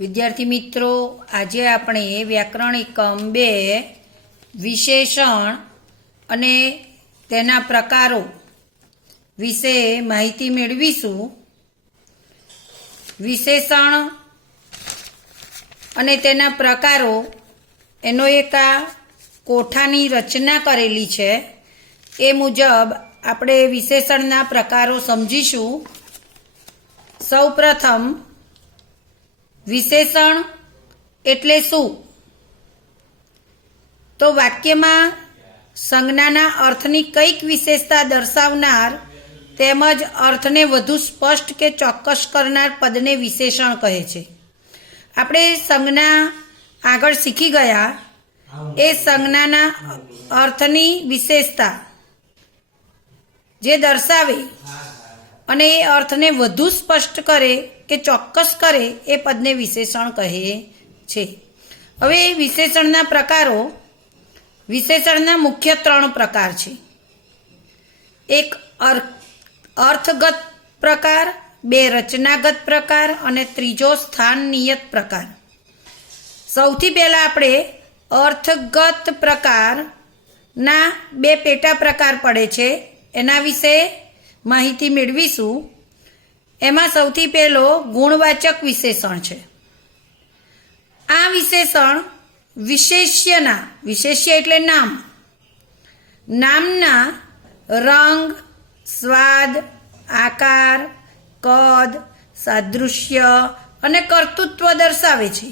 વિદ્યાર્થી મિત્રો, આજે આપણે વ્યાકરણ એકમ 2 વિશેષણ અને તેના પ્રકારો વિશે માહિતી મેળવીશું. વિશેષણ અને તેના પ્રકારો એનો એક આ કોઠાની રચના કરેલી છે. એ મુજબ આપણે વિશેષણના પ્રકારો સમજીશું. સૌપ્રથમ વિશેષણ એટલે શું? તો વાક્યમાં સંજ્ઞાના અર્થની કંઈક વિશેષતા દર્શાવનાર તેમજ અર્થને વધુ સ્પષ્ટ કે ચોક્કસ કરનાર પદને વિશેષણ કહે છે. આપણે સંજ્ઞા આગળ શીખી ગયા. એ સંજ્ઞાના અર્થની વિશેષતા જે દર્શાવે અને એ અર્થને વધુ સ્પષ્ટ કરે કે ચોક્કસ કરે એ પદને વિશેષણ કહે છે. હવે વિશેષણના પ્રકારો. વિશેષણના મુખ્ય 3 પ્રકાર છે. એક અર્થગત પ્રકાર, 2 રચનાગત પ્રકાર અને 3 સ્થાન નિયત પ્રકાર. સૌથી પહેલા આપણે અર્થગત પ્રકારના 2 પેટા પ્રકાર પડે છે એના વિશે માહિતી મેળવીશું. એમાં સૌથી પહેલો ગુણવાચક વિશેષણ છે. આ વિશેષણ વિશેષ્યના, વિશેષ્ય એટલે નામ, નામના રંગ, સ્વાદ, આકાર, કદ, સાદૃશ્ય અને કર્તૃત્વ દર્શાવે છે.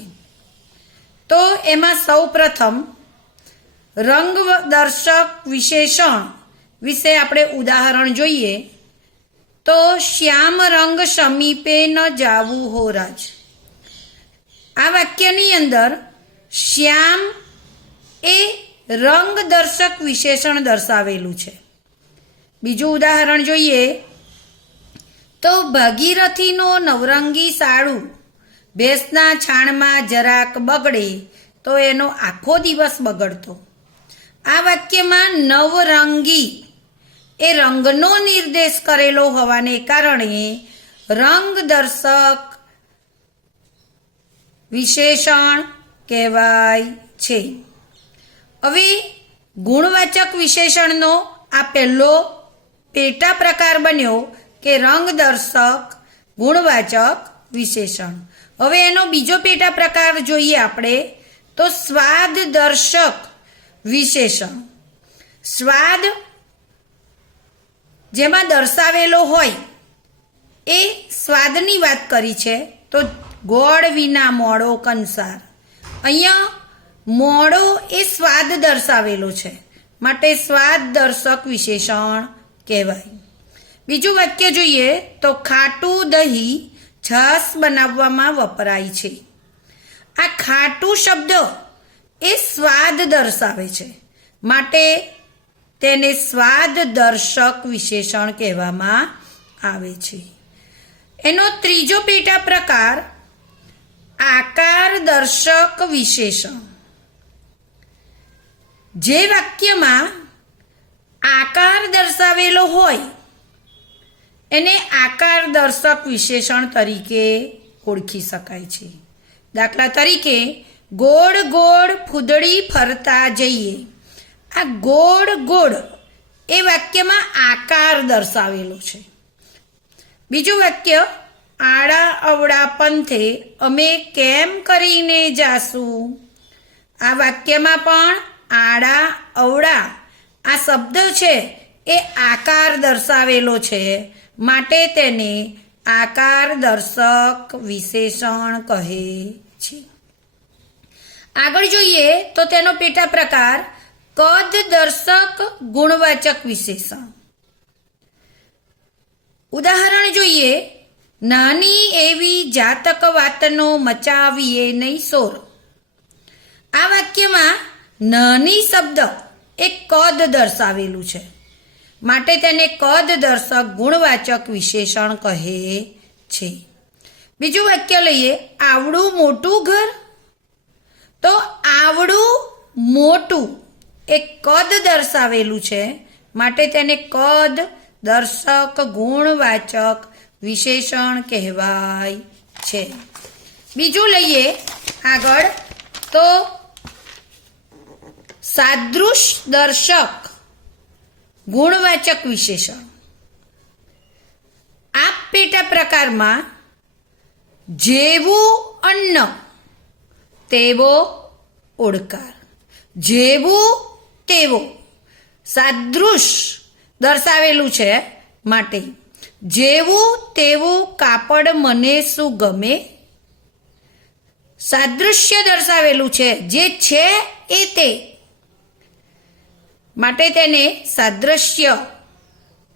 તો એમાં સૌ પ્રથમ રંગદર્શક વિશેષણ વિશે આપણે ઉદાહરણ જોઈએ. તો શ્યામ રંગ સમીપે ન જાવું હો રાજ. આ વાક્યની અંદર શ્યામ એ રંગદર્શક વિશેષણ દર્શાવેલું છે. બીજું ઉદાહરણ જોઈએ તો ભાગીરથીનો નવરંગી સાડું ભેંસના છાણમાં જરાક બગડે તો એનો આખો દિવસ બગડતો. આ વાક્યમાં નવરંગી એ રંગનો નિર્દેશ કરેલો હોવાને કારણે રંગદર્શક વિશેષણ કહેવાય છે. હવે ગુણવાચક વિશેષણનો આ પહેલો પેટા પ્રકાર બન્યો કે રંગદર્શક ગુણવાચક વિશેષણ. હવે એનો બીજો પેટા પ્રકાર જોઈએ આપણે તો સ્વાદદર્શક વિશેષણ. સ્વાદ જેમાં દર્શાવેલો હોય એ સ્વાદની વાત કરી છે. તો ગોળ વિના મોળો કંસાર. અહીંયા મોળો એ સ્વાદ દર્શાવેલો છે માટે સ્વાદદર્શક વિશેષણ કહેવાય. બીજું વાક્ય જોઈએ તો ખાટું દહીં છાશ બનાવવામાં વપરાય છે. આ ખાટું શબ્દ એ સ્વાદ દર્શાવે છે માટે તેને સ્વાદદર્શક વિશેષણ કહેવામાં આવે છે. એનો ત્રીજો પેટા પ્રકાર આકારદર્શક વિશેષણ. જે વાક્યમાં આકાર દર્શાવેલો હોય એને આકારદર્શક વિશેષણ તરીકે ઓળખી શકાય છે. દાખલા તરીકે ગોળ ગોળ ફૂદડી ફરતા જઈએ. આ ગોળ ગોળ એ વાક્યમાં આકાર દર્શાવેલો છે. બીજું વાક્ય આડા અવડા પંથે અમે કેમ કરીને જાશું. આ વાક્યમાં પણ આડા અવડા આ શબ્દ છે એ આકાર દર્શાવેલો છે માટે તેને આકારદર્શક વિશેષણ કહે છે. આગળ જોઈએ તો તેનો પેટા પ્રકાર કદદર્શક ગુણવાચક વિશેષણ. ઉદાહરણ જોઈએ નાની એવી જાતક વાતનો મચાવીએ નહીં શોર. આ વાક્યમાં નાની શબ્દ એક કદ દર્શાવેલું છે માટે તેને કદદર્શક ગુણવાચક વિશેષણ કહે છે. બીજું વાક્ય લઈએ આવડું મોટું ઘર. તો આવડું મોટું એક કદ દર્શાવેલું છે માટે તેને કદ દર્શક ગુણવાચક વિશેષણ કહેવાય છે. બીજું લઈએ આગળ તો સાદૃશ દર્શક ગુણવાચક વિશેષણ. આ પેટા પ્રકારમાં જેવું અન્ન તેવો ઓડકાર, જેવું તેવો સાદૃશ દર્શાવેલું છે માટે જેવું તેવું કાપડ મને શું ગમે. સાદૃશ્ય દર્શાવેલું છે, જે છે એ તે માટે તેને સાદૃશ્ય,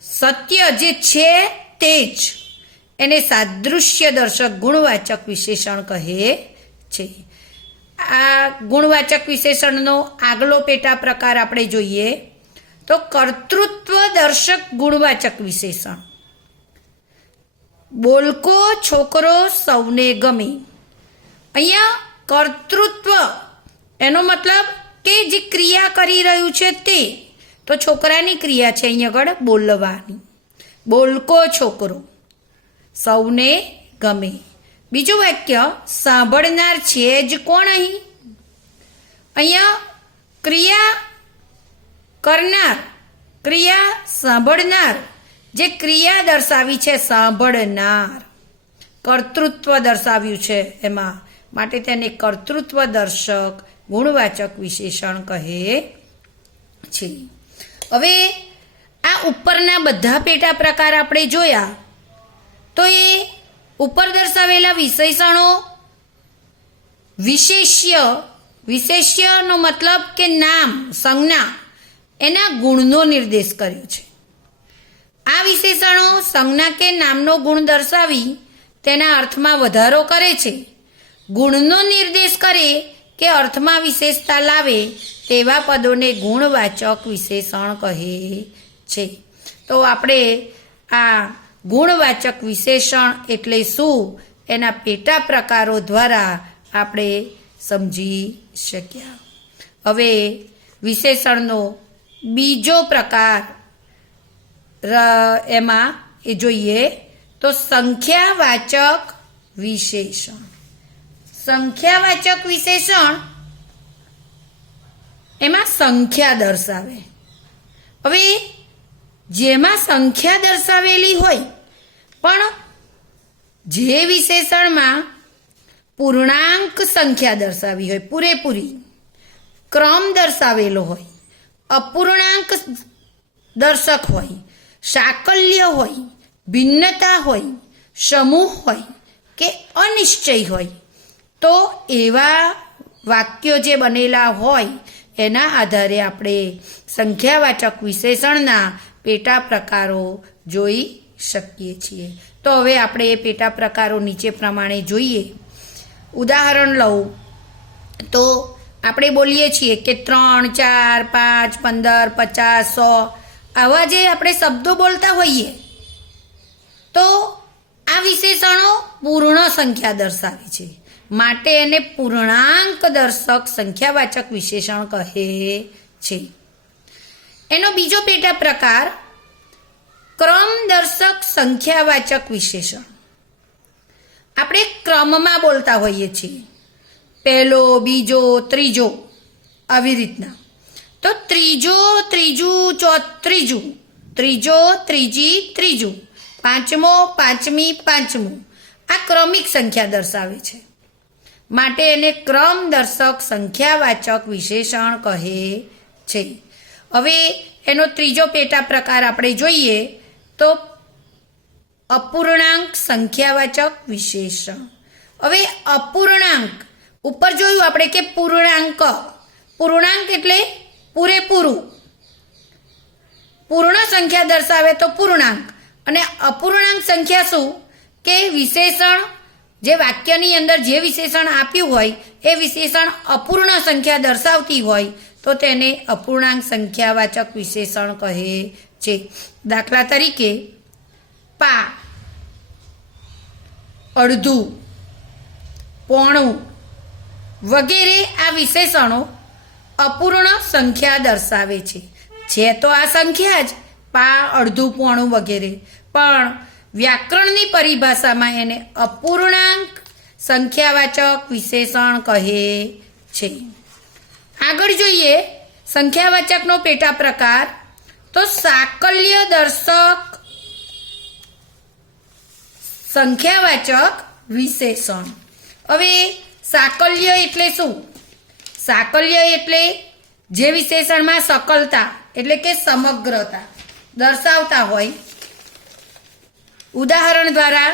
સત્ય જે છે તે જ એને સાદૃશ્ય દર્શક ગુણવાચક વિશેષણ કહે છે. આ ગુણવાચક વિશેષણનો આગલો પેટા પ્રકાર આપણે જોઈએ તો કર્તૃત્વ દર્શક ગુણવાચક વિશેષણ. બોલકો છોકરો સૌને ગમે. અહીંયા કર્તૃત્વ એનો મતલબ કે જે ક્રિયા કરી રહ્યું છે તે, તો છોકરાની ક્રિયા છે અહીંયા આગળ બોલવાની. બોલકો છોકરો સૌને ગમે. બીજું વાક્ય સાંભળનાર છે જ કોણ અહીં. અહીંયા ક્રિયા કરનાર, ક્રિયા સાંભળનાર, જે ક્રિયા દર્શાવી છે સાંભળનાર, કર્તૃત્વ દર્શાવ્યું છે એમાં, માટે તેને કર્તૃત્વ દર્શક ગુણવાચક વિશેષણ કહે છે. હવે આ ઉપરના બધા પેટા પ્રકાર આપણે જોયા તો એ ઉપર દર્શાવેલા વિશેષણો વિશેષ્યનો મતલબ કે નામ, સંજ્ઞા, એના ગુણનો નિર્દેશ કર્યો છે. આ વિશેષણો સંજ્ઞા કે નામનો ગુણ દર્શાવી તેના અર્થમાં વધારો કરે છે. ગુણનો નિર્દેશ કરે કે અર્થમાં વિશેષતા લાવે તેવા પદોને ગુણવાચક વિશેષણ કહે છે. તો આપણે આ ગુણવાચક વિશેષણ એટલે શું એના પેટા પ્રકારો દ્વારા આપણે સમજી શક્યા. હવે વિશેષણનો બીજો પ્રકાર એમાં એ જોઈએ તો સંખ્યાવાચક વિશેષણ. સંખ્યાવાચક વિશેષણ એમાં સંખ્યા દર્શાવે. હવે જેમાં સંખ્યા દર્શાવેલી હોય પણ જે વિશેષણમાં પૂર્ણાંક સંખ્યા દર્શાવી હોય, પૂરેપૂરી ક્રમ દર્શાવેલો હોય, અપૂર્ણાંક દર્શક હોય, સાકલ્ય હોય, ભિન્નતા હોય, સમૂહ હોય કે અનિશ્ચય હોય, તો એવા વાક્યો જે બનેલા હોય એના આધારે આપણે સંખ્યાવાચક વિશેષણના પેટા પ્રકારો જોઈ શકીએ છીએ. તો હવે આપણે એ પેટા પ્રકારો નીચે પ્રમાણે જોઈએ. ઉદાહરણ લઉં તો આપણે બોલીએ છીએ કે 3, 4, 5, 15, 50, 100 આવા જે આપણે શબ્દો બોલતા હોઈએ તો આ વિશેષણો પૂર્ણ સંખ્યા દર્શાવે છે, માટે એને પૂર્ણાંક દર્શક સંખ્યાવાચક વિશેષણ કહે છે. એનો બીજો પેટા પ્રકાર ક્રમ દર્શક સંખ્યાવાચક વિશેષણ. આપણે ક્રમમાં બોલતા હોઈએ છીએ, પહેલો, બીજો, ત્રીજો, આવી રીતના. તો ત્રીજો, ત્રીજું, ત્રીજું, ત્રીજો, ત્રીજી, ત્રીજું, પાંચમો, પાંચમી, પાંચમું, આ ક્રમિક સંખ્યા દર્શાવે છે, માટે એને ક્રમ દર્શક સંખ્યાવાચક વિશેષણ કહે છે. હવે એનો ત્રીજો પેટા પ્રકાર આપણે જોઈએ તો અપૂર્ણાંક સંખ્યાવાચક વિશેષણ. હવે અપૂર્ણાંક ઉપર જોયું આપણે કે પૂર્ણાંક, પૂર્ણાંક એટલે પૂરેપૂરું, પૂર્ણ સંખ્યા દર્શાવે તો પૂર્ણાંક, અને અપૂર્ણાંક સંખ્યા શું કે વિશેષણ જે વાક્યની અંદર જે વિશેષણ આપ્યું હોય એ વિશેષણ અપૂર્ણ સંખ્યા દર્શાવતી હોય તો તેને અપૂર્ણાંક સંખ્યાવાચક વિશેષણ કહે છે. દાખલા તરીકે પા, અડધું, પોણું વગેરે આ વિશેષણો અપૂર્ણ સંખ્યા દર્શાવે છે. છે તો આ સંખ્યા જ, પા, અડધું, પોણું વગેરે, પણ વ્યાકરણની પરિભાષામાં એને અપૂર્ણાંક સંખ્યાવાચક વિશેષણ કહે છે. આગળ જોઈએ સંખ્યાવાચકનો પેટા પ્રકાર, તો સાકલ્ય દર્શક સંખ્યાવાચક વિશેષણ. હવે સાકલ્ય એટલે શું? સાકલ્ય એટલે જે વિશેષણમાં સકલતા એટલે કે સમગ્રતા દર્શાવતા હોય. ઉદાહરણ દ્વારા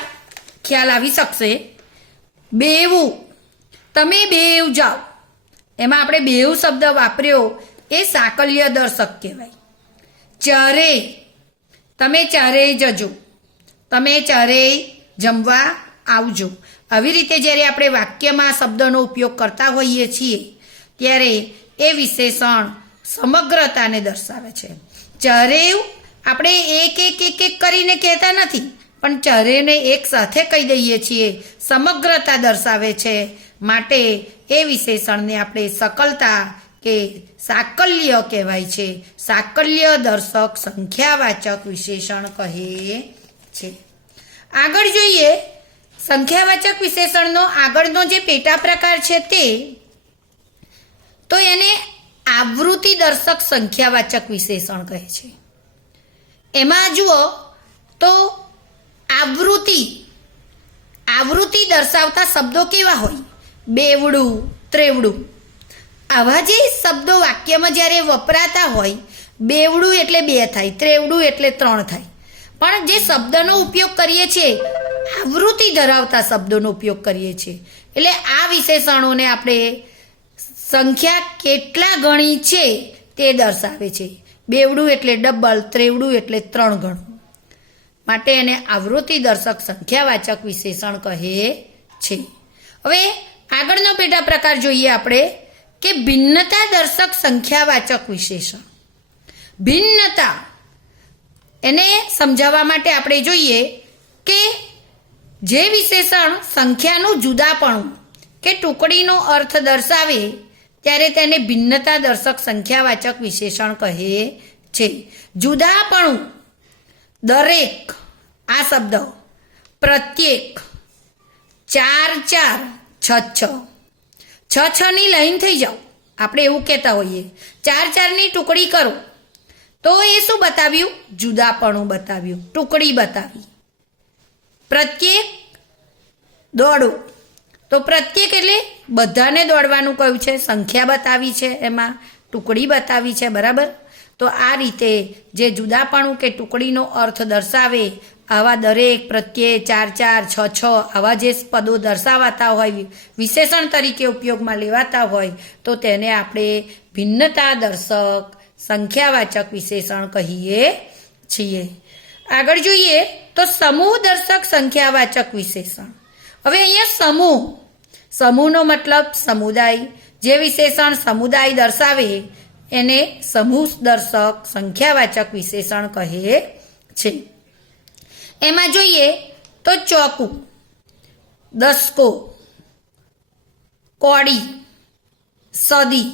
ખ્યાલ આવી શકશે. બેવું, તમે બેવ જાઓ, એમાં આપણે બેવ શબ્દ વાપર્યો એ સાકલ્ય દર્શક કહેવાય. ચારે, તમે ચારેય જજો, તમે ચારેય જમવા આવજો. આવી રીતે જ્યારે આપણે વાક્યમાં શબ્દનો ઉપયોગ કરતા હોઈએ છીએ ત્યારે એ વિશેષણ સમગ્રતાને દર્શાવે છે. ચારેય આપણે એક એક એક એક કરીને કહેતા નથી, પણ ચારેયને એક સાથે કહી દઈએ છીએ, સમગ્રતા દર્શાવે છે. માટે એ વિશેષણને આપણે સકલતા કે સાકલ્ય કહેવાય છે. સાકલ્ય દર્શક સંખ્યાવાચક વિશેષણ કહે છે. આગળ જોઈએ સંખ્યાવાચક વિશેષણનો આગળનો જે પેટા પ્રકાર છે તે, તો એને આવૃત્તિ દર્શક સંખ્યાવાચક વિશેષણ કહે છે. એમાં જુઓ તો આવૃત્તિ દર્શાવતા શબ્દો કેવા હોય? બેવડું, ત્રેવડું. આવા જે શબ્દો વાક્યમાં જ્યારે વપરાતા હોય, બેવડું એટલે 2 થાય, ત્રેવડું એટલે 3 થાય. પણ જે શબ્દનો ઉપયોગ કરીએ છીએ આવૃત્તિ ધરાવતા શબ્દોનો ઉપયોગ કરીએ છીએ. એટલે આ વિશેષણોને આપણે સંખ્યા કેટલા ગણી છે તે દર્શાવે છે. બેવડું એટલે ડબલ, ત્રેવડું એટલે 3 ગણું. માટે એને આવૃત્તિ દર્શક સંખ્યાવાચક વિશેષણ કહે છે. હવે આગળનો પેટા પ્રકાર જોઈએ આપણે કે ભિન્નતા દર્શક સંખ્યાવાચક વિશેષણ. ભિન્નતા એને સમજાવવા માટે આપણે જોઈએ કે જે વિશેષણ સંખ્યાનું જુદાપણું કે ટુકડીનો અર્થ દર્શાવે ત્યારે તેને ભિન્નતા દર્શક સંખ્યાવાચક વિશેષણ કહે છે. જુદાપણું, દરેક આ શબ્દ, પ્રત્યેક, 4 4, 6 6 ની લાઈન થઈ જાઓ, આપણે એવું કહેતા હોઈએ. 4 4 ની ટુકડી કરો તો એ શું બતાવ્યું? જુદાપણું બતાવ્યું, ટુકડી બતાવી. પ્રત્યેક દોડો, તો પ્રત્યેક એટલે બધાને દોડવાનું કહ્યું છે, સંખ્યા બતાવી છે, એમાં ટુકડી બતાવી છે, બરાબર. તો આ રીતે જે જુદાપણું કે ટુકડીનો અર્થ દર્શાવે આવા દરેક, પ્રત્યેક, 4 4, 6 6 આવા જે પદો દર્શાવાતા હોય, વિશેષણ તરીકે ઉપયોગમાં લેવાતા હોય, તો તેને આપણે ભિન્નતા દર્શક સંખ્યાવાચક વિશેષણ કહીએ છીએ. આગળ જોઈએ તો સમૂહ દર્શક સંખ્યાવાચક વિશેષણ. હવે અહીંયા સમૂહનો મતલબ સમુદાય. જે વિશેષણ સમુદાય દર્શાવે એને સમૂહ દર્શક સંખ્યાવાચક વિશેષણ કહે છે. એમાં જોઈએ તો ચોકું, દસકો, કોડી, સદી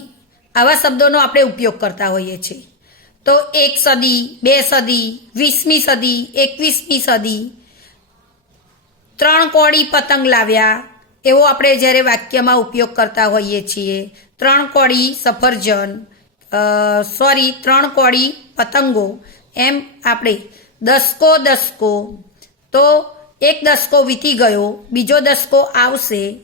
આવા શબ્દોનો આપણે ઉપયોગ કરતા હોઈએ છીએ. તો 1 સદી, 2 સદી, 20મી સદી, 21મી સદી, 3 કોડી પતંગ લાવ્યા એવો આપણે જ્યારે વાક્યમાં ઉપયોગ કરતા હોઈએ છીએ. 3 કોડી સફરજન, 3 કોડી પતંગો, એમ આપણે દસકો, તો 1 દસકો વીતી ગયો, બીજો દસકો આવશે.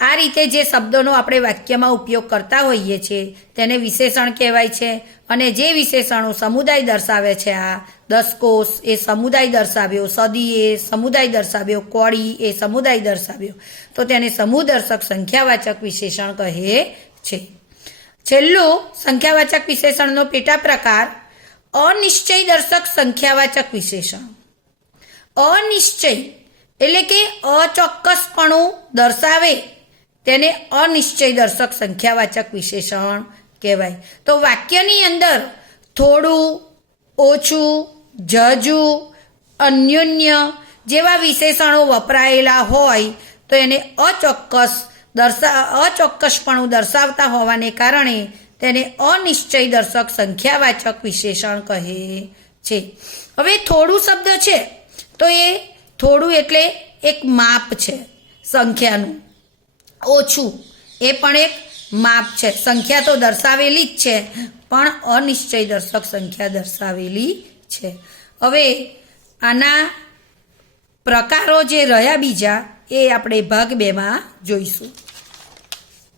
આ રીતે જે શબ્દોનો આપણે વાક્યમાં ઉપયોગ કરતા હોઈએ છીએ તેને વિશેષણ કહેવાય છે. અને જે વિશેષણો સમુદાય દર્શાવે છે, આ દસકો એ સમુદાય દર્શાવ્યો, સદી એ સમુદાય દર્શાવ્યો, કોડી એ સમુદાય દર્શાવ્યો, તો તેને સમૂહ દર્શક સંખ્યાવાચક વિશેષણ કહે છે. છેલ્લું સંખ્યાવાચક વિશેષણનો પેટા પ્રકાર અનિશ્ચય દર્શક સંખ્યાવાચક વિશેષણ. અનિશ્ચય એટલે કે અચોક્કસપણું દર્શાવે તેને અનિશ્ચય દર્શક સંખ્યાવાચક વિશેષણ કહેવાય. તો વાક્યની અંદર થોડું, ઓછું, ઝાઝું, અન્યોન્ય જેવા વિશેષણો વપરાયેલા હોય તો એને અચોક્કસપણું દર્શાવતા હોવાને કારણે તેને અનિશ્ચય દર્શક સંખ્યાવાચક વિશેષણ કહે છે. હવે થોડું શબ્દ છે તો એ થોડું એટલે એક માપ છે, સંખ્યાનું. ઓછું એ પણ એક માપ છે. સંખ્યા તો દર્શાવેલી જ છે, પણ અનિશ્ચય દર્શક સંખ્યા દર્શાવેલી છે. હવે આના પ્રકારો જે રહ્યા બીજા એ આપણે ભાગ 2 માં જોઈશું.